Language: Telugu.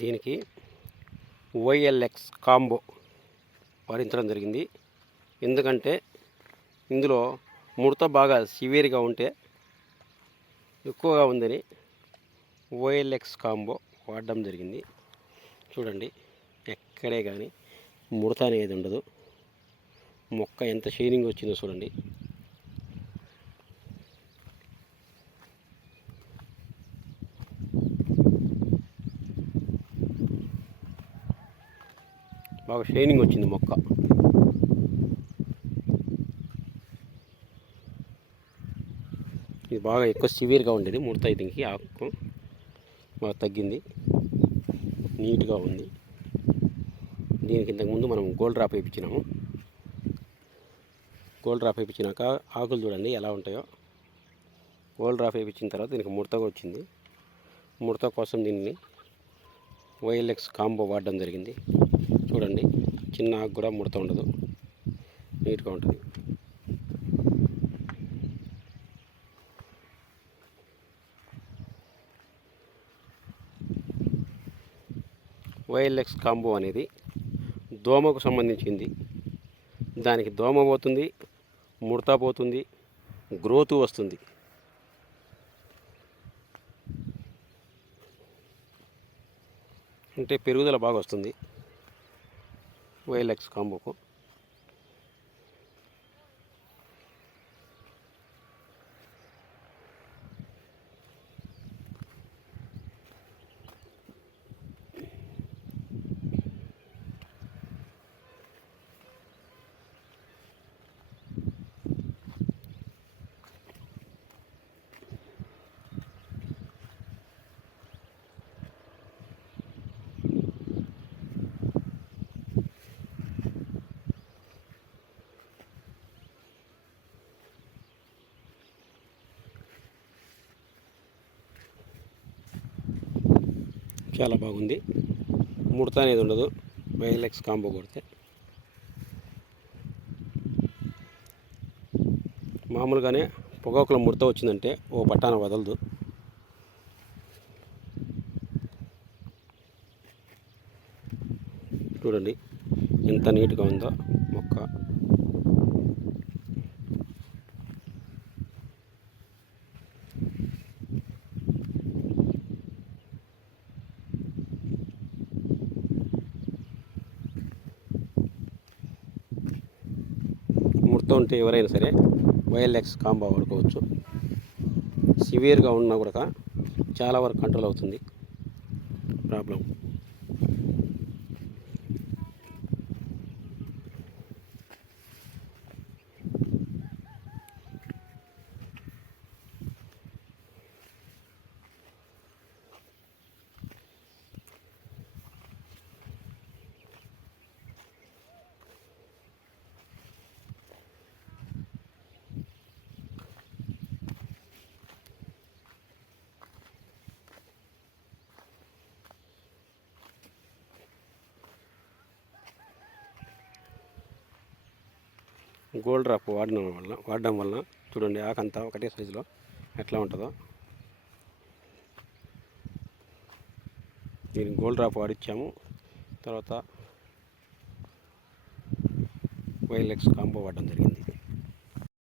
దీనికి OLX కాంబో వాడించడం జరిగింది. ఎందుకంటే ఇందులో ముడత బాగా సివియర్గా ఉంటే ఎక్కువగా ఉందని OLX కాంబో వాడడం జరిగింది. చూడండి, ఎక్కడే కానీ ముడత అనేది ఉండదు. మొక్క ఎంత షైనింగ్ వచ్చిందో చూడండి. బాగా షైనింగ్ వచ్చింది మొక్క. ఇది బాగా ఎక్కువ సివియర్గా ఉండేది ముడత. దీనికి ఆకు బాగా తగ్గింది, నీట్గా ఉంది. దీనికి ఇంతకుముందు మనం గోల్డ్ డ్రాప్ వేయించినాము. గోల్డ్ డ్రాప్ వేయించినాక ఆకులు చూడండి ఎలా ఉంటాయో. గోల్డ్ డ్రాప్ వేయించిన తర్వాత దీనికి ముడతగా వచ్చింది. ముడత కోసం దీన్ని OLX కాంబో వాడడం జరిగింది. చూడండి, చిన్న ఆకు కూడా ముడత ఉండదు, నీట్గా ఉంటుంది. OLX కాంబో అనేది దోమకు సంబంధించింది. దానికి దోమ పోతుంది, ముడత పోతుంది, గ్రోత్ వస్తుంది. అంటే పెరుగుదల బాగా వస్తుంది OLX కాంబోకు. చాలా బాగుంది, ముడత అనేది ఉండదు OLX కాంబో కొడితే. మామూలుగానే పొగాకులో ముడత వచ్చిందంటే ఓ పట్టాన వదలదు. చూడండి ఎంత నీట్గా ఉందో మొక్క. ముడత ఉంటే ఎవరైనా సరే OLX కాంబో వాడుకోవచ్చు. సివియర్గా ఉన్నా కూడా చాలా వరకు కంట్రోల్ అవుతుంది ప్రాబ్లం. గోల్డ్ డ్రాప్ వాడడం వల్ల చూడండి ఆకంతా ఒకటే సైజులో ఎట్లా ఉంటుందో. దీనికి గోల్డ్ డ్రాప్ వాడిచ్చాము, తర్వాత OLX కాంబో వాడడం జరిగింది.